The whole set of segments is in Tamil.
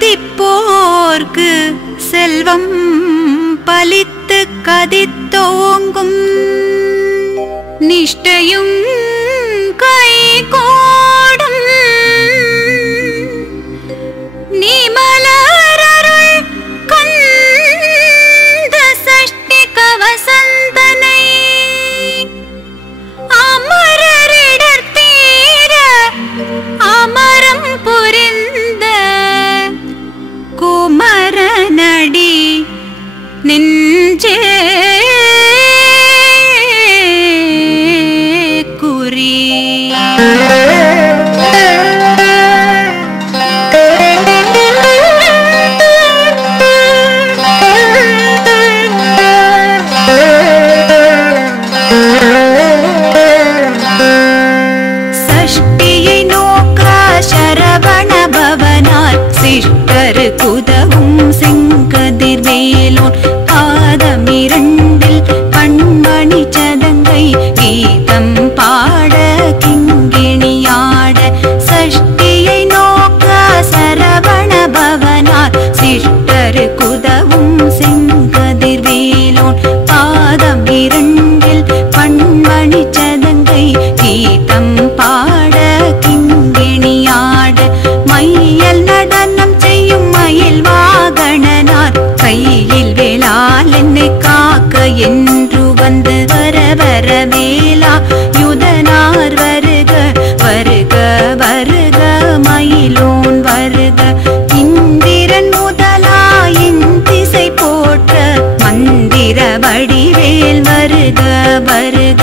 மதிப்போர்க்கு செல்வம் பலித்து கதித்தோங்கும் நிஷ்டையும் கைகூடும் நிமலரருள் கந்த சஷ்டி கவசந்தனை அமரரிடர் தீர அமரம் புரிந்த குமரனடி நெஞ்சே குறி சஷ்டியை நோக்க சரவண பவனார் சிஷ்டரு குதவும் செங்கதிர் வேலோன் பாதமிரண்டில் பண்மணி சதங்கை கீதம் பாட கிங்கிணியாட சஷ்டியை நோக்க சரவண பவனார் சிஷ்டரு குதவும் செங்கதிர் வேலோன் பாதமிரண்டில் பண்மணி சதங்கை கீதம் பாட கிங்கிணியாட மையல் நடனம் செய்யும் மயில் வாகனனார் கையில் வேளால் என்னை காக்க என்று வந்து வர வர வேலா யுதனார் வருக வருக வருக மயிலோன் வருக இந்திரன் முதலாயின் திசை போற்ற மந்திர வடிவேல் வருக வருக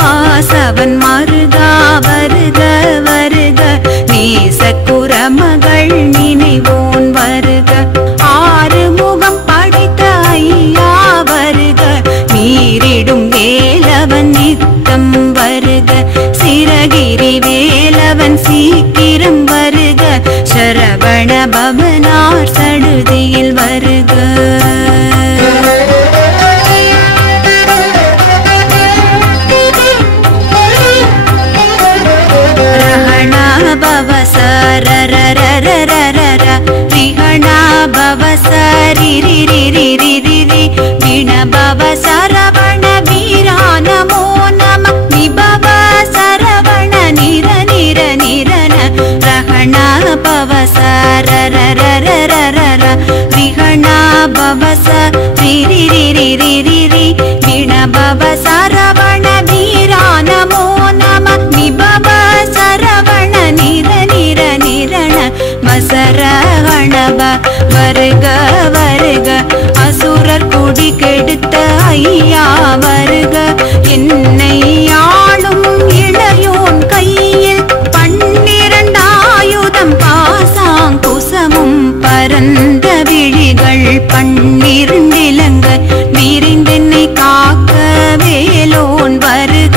மாசவன் மருகா வருக வருக நேசக்குரமகள் நினைவோன் வருக ஆறு முகம் படித்த ஐயா வருக நீரிடும் வேலவன் நித்தம் வருக சிரகிரி வேலவன் சீக்கிரம் வருக சரவண பவனார் சடுதியில் வருக ரிஹணா பவ சரி ரி ரி ரி ரி ரி ரி விண பவ சரவண வீரா நமோ நம நிபவ சரவண நிர நிர நிரன ரஹணா பவ சரரரரரர ரிஹணா பவ சரி ரி ரி ரி ரி ரி ரி விண பவ சரவண வீரா நமோ நம நிபவ சரவண நிர நிர நிரண மசரவணப வருக வருக அசுரர் குடி கெடுத்த ஐயா வருக என்னை ஆளும் இளையோன் கையில் 12 ஆயுதம் பாசாங்குசமும் பரந்த விழிகள் 12 இலங்க விரிந்தென்னை காக்க வேலோன் வருக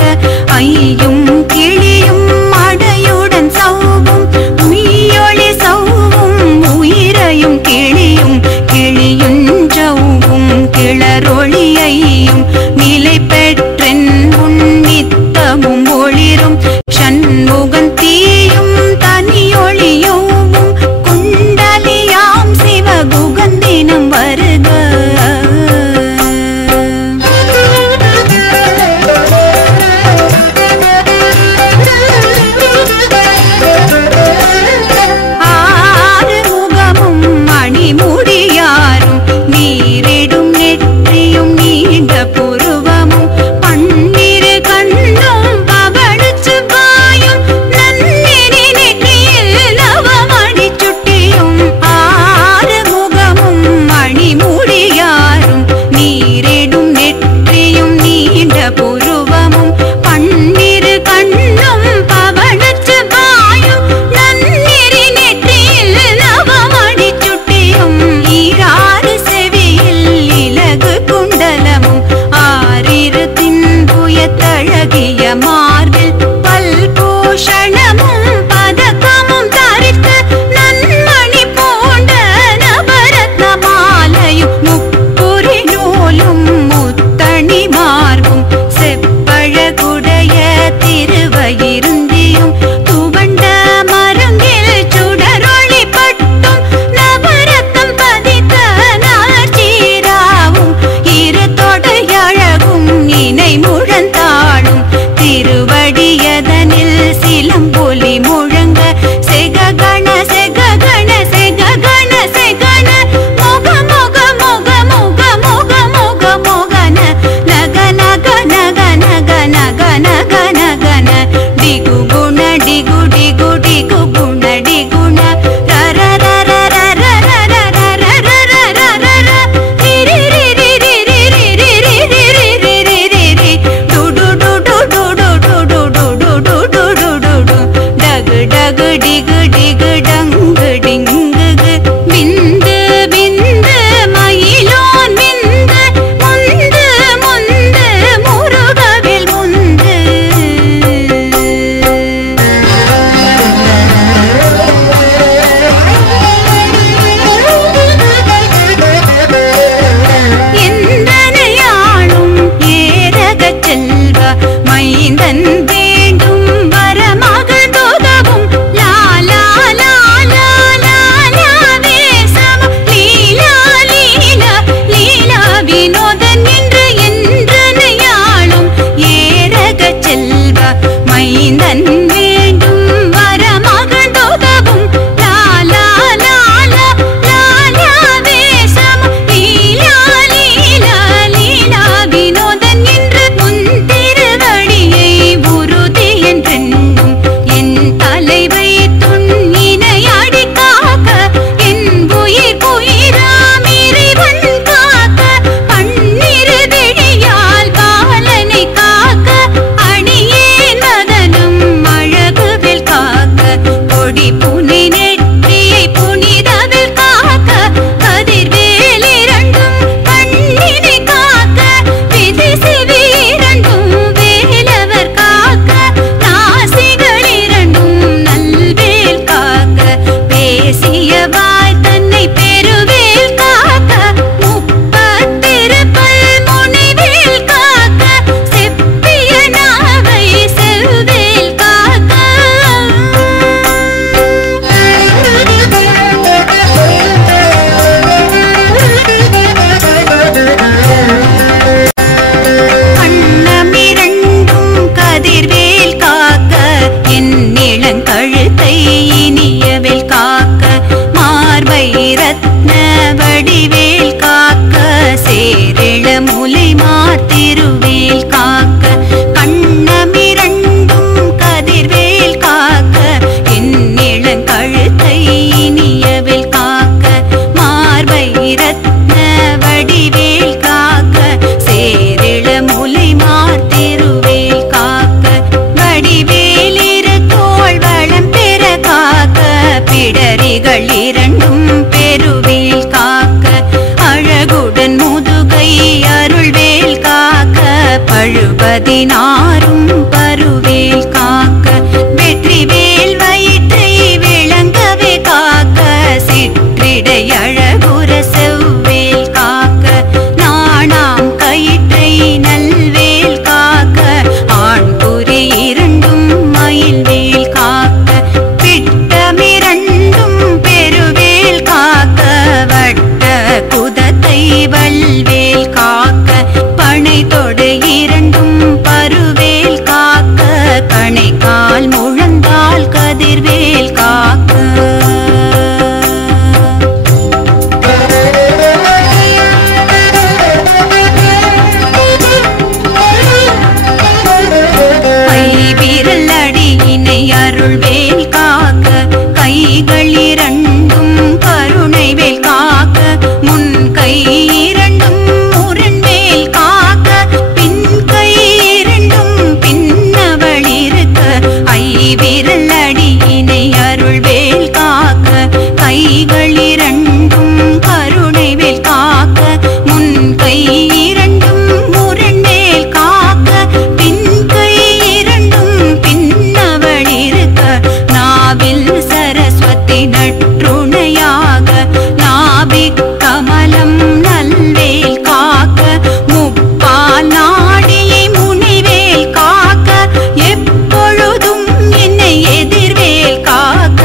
ஐயும் கிளியும் அடையுடன் சௌவும் உயிரொளி சௌவும் உயிரையும் கிளியும் கிளியுஞ்சௌவும் கிளரொளியையும் நிலை பெற்றென் உன்னித்தமும் ஒளிரும் ஷண்முகன் தீயும் தனியொளியோவும் குண்டலியாம் சிவகுகந்தினம் வருக திருவேல் காக்க கண்ணமிரண்டும் கதிர்வேல் காக்க என் இளங்கழுத்தை இனியவேல் காக்க மார்பை ரத்ன வடிவேல் காக்க சேரிள முலை மார் திருவேல் காக்க வடிவேல் இரு தோள் வளம் பெற காக்க பிடரிகள் இரண்டும் பெருவேல் காக்க அழகுடன் முதுகை அருள்வேல் காக்க பழுபதினாரும் பருவேல் காக்க வெற்றிவேல் வயிற்றை விளங்கவே காக்க சிற்றிடை அழகுற செவ்வேல் காக்க நாணாம் கயிற்றை நல்வேல் காக்க ஆண்புரி இரண்டும் மயில்வேல் காக்க பிட்டமிரண்டும் பெருவேல் காக்க வட்ட குதத்தை வல்வேல் காக்க பனை தொடு இரண்டும் பருவேல் காக்க கணை கால் முழந்தால் கதிர்வேல் காக்க கைவிரல் அடியினை அருள்வேல் காக்க கைகள் இரண்டும் கருணைவேல் காக்க முன் கை இரண்டும் முரண்வேல் காக்க பின் கை இரண்டும் பின்னவள் இருக்க ஐவிரல் அடியினை அருள்வேல் காக்க கைகள் இரண்டும் கருணைவேல் காக்க முன் கை இரண்டும் முரண்வேல் காக்க பின் கை இரண்டும் பின்னவள் இருக்க நாவில் சரஸ்வதி நற்றுணையாக நாபிக் கமலம் நல்வேல் காக்க முப்பால் நாடியை முனிவேல் காக்க எப்பொழுதும் என்னை எதிர்வேல் காக்க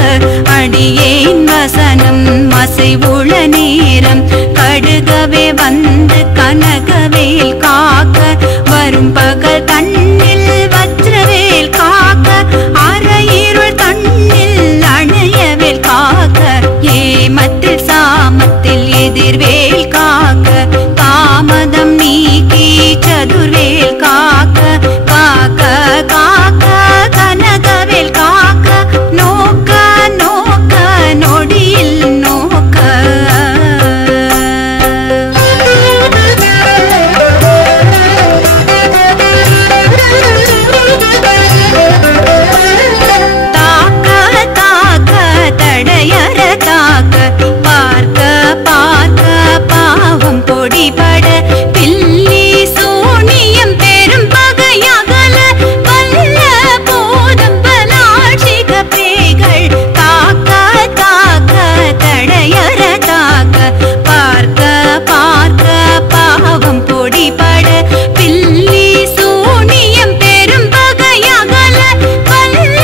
அடியேன் வசனம் மசைவுள நேரம் கடுகவே வந்து கனகவேல் காக்க வரும் பகல் தன்னில் வஜ்ரவேல் காக்க அரையிருள் தன்னில் அணையவேல் காக்க ஏமத்தில் சாமத்தில் எதிர்வேல் காக்க காமதம் நீக்கி சதுர்வேல் காக்க காக்க காக்க கனகவேல் காக்க நோக்க நோக்க நொடியில் நோக்க தாக்க தாக்க தடையற தாக்க பார்க்க பார்க்க பாவம் பொடிபட பில்லி சூனியம் பெரும் பகையகல வல்ல போதம் பலாட்சிக பேய்கள் தாக்க தாக்க தடையற தாக்க பார்க்க பார்க்க பாவம் பொடிபட பில்லி சூனியம் பெரும் பகையகல வல்ல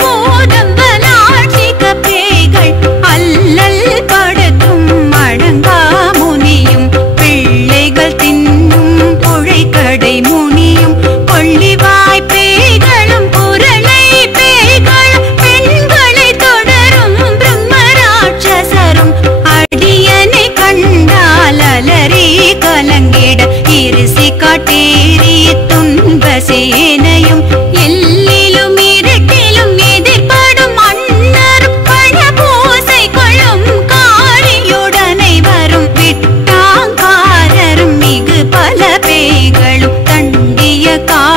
போதம் பலாட்சிக பேய்கள் அல்லல் படுத்தும் அடங்கா முனியும் பிள்ளைகள் தின்னும் புழைக்கடை முனியும் கொள்ளிவாய் பேய்களும் புரளை பேய்களும் பெண்களை தொடரும் பிரம்மராட்சசரும் அடியனை கண்டால் அலறி கலங்கிட இருசி காட்டேறி துன்ப சேனையும் எல்லிலும் இருட்டிலும் எதிர்படும் அன்னரும் பழபூசை கொள்ளும் காரியுடனை வரும் விட்டாங்காரரும் மிகு பல பேய்களும் தண்டியக்காரரும்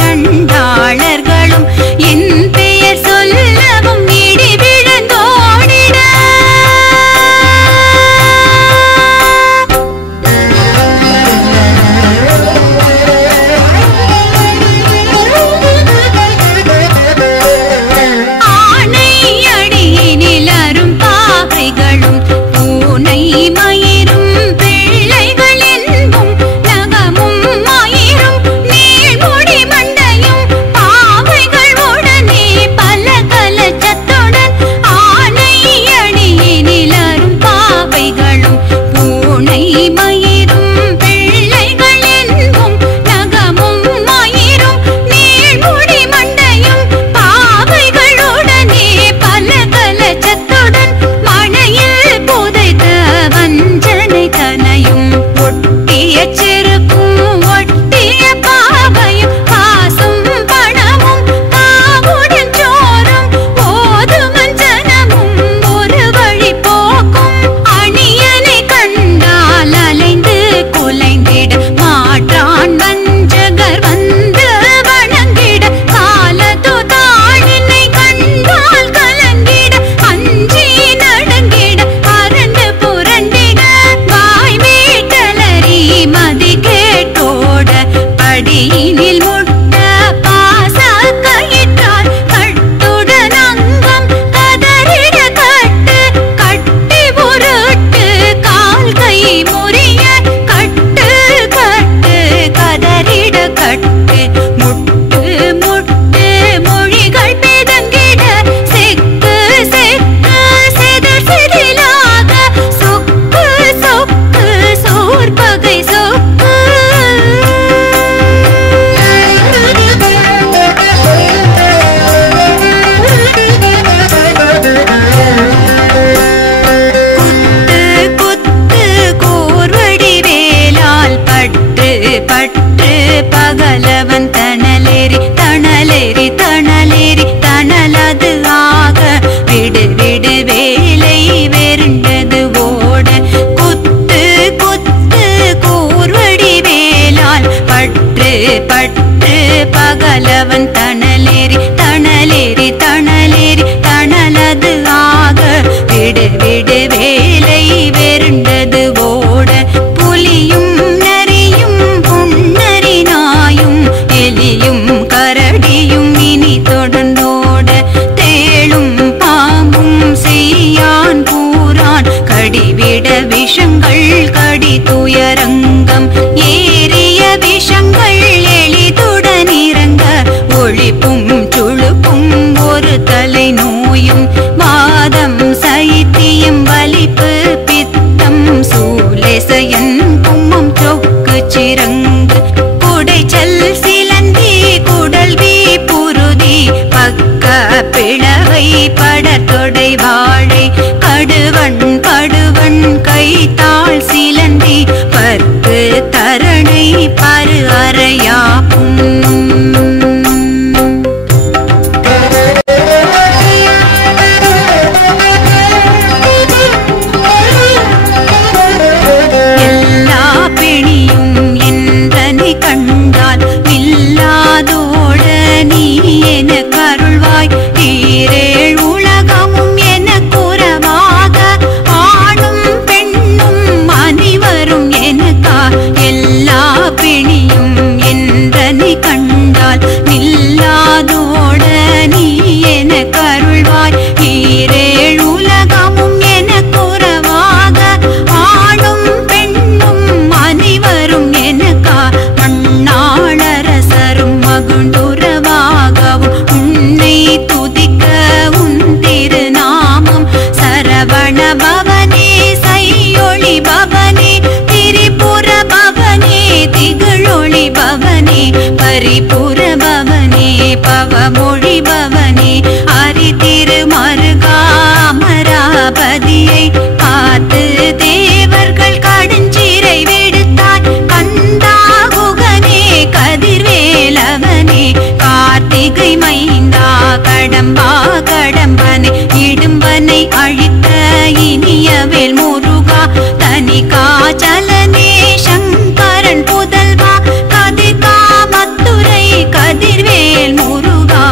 சண்டாளர்களும் என் பெயர் சொல்லவும் இடி விழுந்தோடிட ஆனை அடியினில் அரும் பாகைகளும் பூனை மயிரும் பிள்ளைகள் என்பும் நகமும் மயிரும் நீள்முடி மண்டையும் பாவைகள் உடனே பல கலச்சத்துடன் ஆனை அடியினில் அரும் பாவைகளும் பூனை மயிரும் பிள்ளைகள் என்பும் நகமும் மயிரும் நீள்முடி மண்டையும் பாவைகள் உடனே பல கலச்சத்துடன் மழையில் புதைத்த வஞ்சனை தனையும் ஒட்டிய செருக்கும் ஒட்டிய பற்று பகலவன் தணலேறி தணலேறி தணலேறி தணலது ஆக விடு விடு வேலை வெருண்டது ஓட குத்து குத்து கூர்வடி வேலால் பற்று பற்று பகலவன் தணலேறி தணலேறி தணலேறி தணலது ஆக விடு விடு வேலை வெருண்டது ஓட புலியும் நரியும் புன்னரி நாயும் எலியும் கரடியும் இனி தொடர்ந்தோட தேளும் பாம்பும் செய்யான் பூரான் கடிவிட விஷங்கள் கடி துயரங்கம் ஏறிய விஷங்கள் எளிதுடன் இறங்க ஒளிப்பும் சுழுப்பும் ஒரு தலை நோயும் வாதம் சைத்தியம் வலிப்பு பித்தம் சூலேசயன் கும்மம் சொக்கு சிறங்கு குடைச்சல் சிலந்தி குடல்வி புருதி பக்க பிளவை படத்தொடை வாழை கடுவன் படுவன் கைத்தாள் சிலந்தி பத்து தரணை பரு அறையாப்பும் கண்டால் வில்லாதோட நீ என கருள்வாய் ஈரேழ் உலகமும் என குறவாக ஆணும் பெண்ணும் அனைவரும் எனக்கா எல்லா பிணியும் என்றனை கண்டால் வில்லாதோட நீ என கருள்வாய் ஈரேழ் உலகமும் என குறவாக ஆணும் பெண்ணும் அனைவரும் எனக்கா மண்ணாளரசரும் மகுண்டுறவாகவும் உன்னை துதிக்க உன் திருநாமம் சரவண பவனே சையொளி பவனே திரிபுர பவனே திகழொளி பவனே பரிபுர பவனே பவமொழி பவனே அரி திருமருகா அமராபதியை காத்து தேவர்கள் கடுஞ்சிறை விடுத்தாய் கந்தா குகனே கதிர்வேலவனே கார்த்திகை மைந்தா கடம்பா கடம்பனை இடும்பனை அழித்த இனியவேல் முருகா தனிகாச்சலனே சங்கரன் புதல்வா கதிர்கா மத்துரை கதிர்வேல் முருகா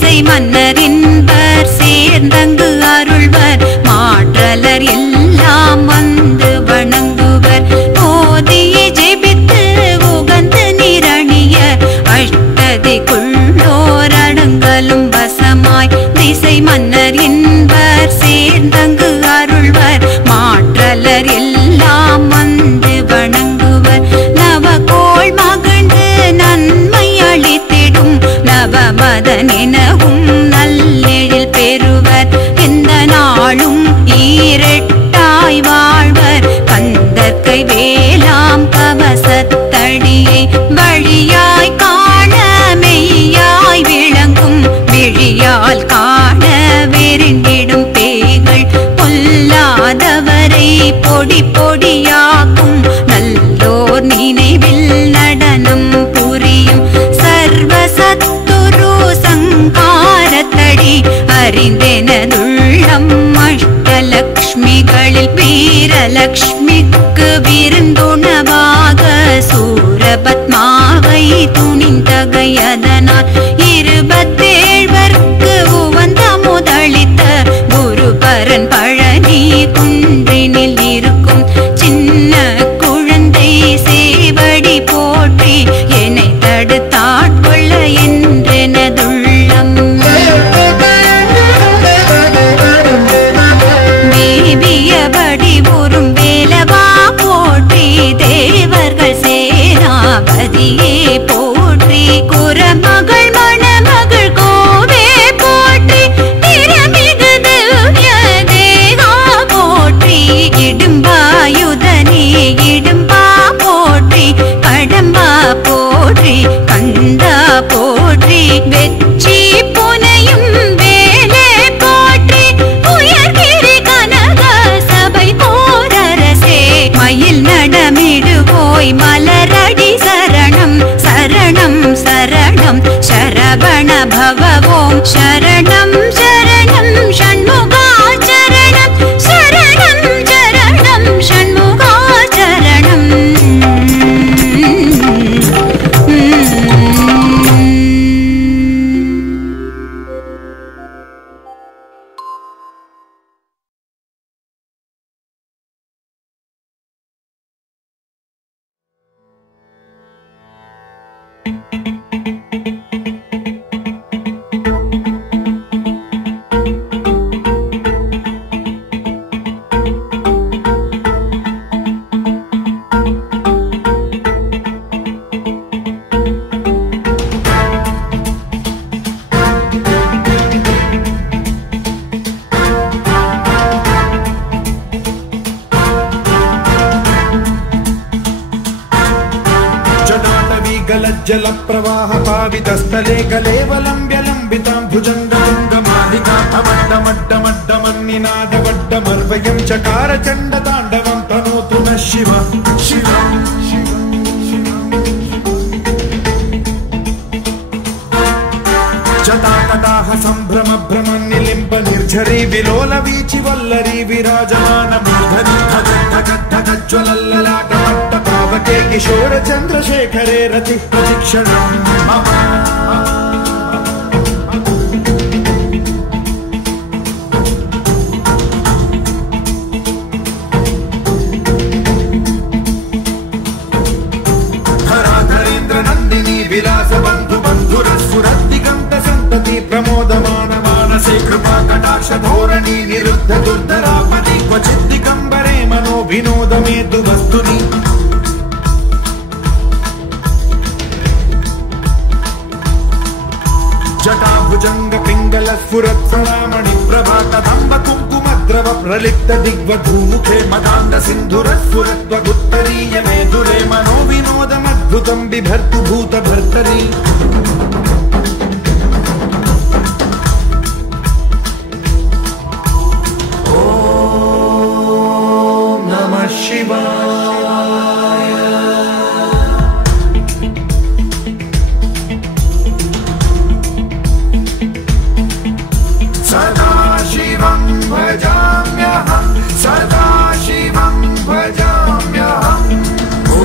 திசை மன்னரின்பர் சேர்ந்தங்கு அருள்வர் மாற்றலர் எல்லாம் வந்து வணங்குவர் போதியை ஜெபித்து உகந்து நிரணிய அஷ்டதிக்குள்ளோர் அடங்கலும் வசமாய் திசை மன்னர் என்பர் சேர்ந்தங்கு அருள்வர் மாற்றலர் எல்லாம் வந்து வணங்குவர் நவகோள் மகிழ்ந்து நன்மை அளித்திடும் நவமதனெனவும் நல்லெழில் பெறுவர் எந்த நாளும் ஈரெட்டாய் வாழ்வர் கந்தற்கை வேலாம் கவசத்தடியை வழியாய் காண மெய்யாய் விளங்கும் விழியால் காண வெறிண்டிடும் பேய்கள் பொல்லாதவரை பொடி பொடியாக்கும் நல்லோர் நினைவில் நடனம் புரியும் சர்வசத்துரு சங்காரத்தடி அறிந்தெனதுள்ளம் அஷ்டலக்ஷ்மிகளில் வீரலக்ஷ்மிக்கு விருந்துணவாக சூரபத்மாவை துணிந்தகையதனால் 27 உவந்த முதலித்த குருபரன் பழனி குன்றினில் இருக்கும் சின்ன குழந்தை சேவடி போற்றி என்னை தடுத்தாட்கொள்ள என்றெனதுள்ளம் மேவியபடி உறும் வேலவா போற்றி தேவர்கள் சேனாபதியே போற்றி குரமகள் மணமகள் கோவே போற்றி திறமிகு திவ்ய தேகா போற்றி இடும்பாயுதனே இடும்பா போற்றி கடம்பா போற்றி கந்தா போற்றி வெற்றி புனையும் வேலே போற்றி உயர்கிரி கனக சபை போரரசே மயில் நடமிடுவோய் மலரடி சரணம் சரணம் சரணம் சரவண பவவோம் சரணம் சரணம் ஷண்முகா சரணம் சரணம் சரணம் ஷண்முகா சரணம் जल प्रवाह पावितस्थले कलेवलम्ब्य लम्बितां भुजङ्गमालिका अमड्डमड्डमड्डमन्निनादवड्डमर्वयं चकार चण्डताण्डवं तनोतु नः शिव शिव जटाकटाह सम्भ्रम भ्रमन्निलिम्ब निर्झरी विलोल वीचि वल्लरी विराजमान मूर्धनि धगज्ज्वलल्ललाटमट्ट पावके किशोर चन्द्रशेखरे रति प्रशिक्षणं मम धराधरेन्द्र नन्दिनी विलास बन्धु बन्धुरस्फुरद्दिगन्त सन्तति प्रमोदमान मानसे कृपा कटाक्ष धोरणी निरुद्ध दुर्धरापदि क्वचित् दिगम्बरे मनो विनोद मेतु वस्तुनि जटा भुजंग पिंगल स्फुरत् प्रणामणि प्रभा कदम्ब कुङ्कुमद्रव प्रलिप्त दिग्वधूमुखे मदान्ध सिन्धुरस्फुरत्वगुत्तरीय मेधुरे मनो विनोदमद्भुतं बिभर्तु भूत भर्तरि ॐ नमः शिवाय सदा शिवं भजाम्यहं सदा शिवं भजाम्यहम् ॐ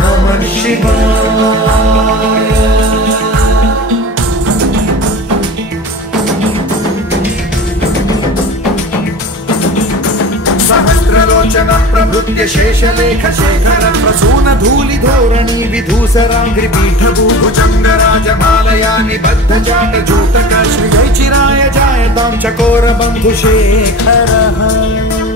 नमः शिवाय लेख शेखर प्रसून धूलि धोरणी विधूसराग्रिपीठ भुजंग राजमालया निबद्ध जाट जोतक श्रियै चिराय जायतां चकोर बंधु शेखरः।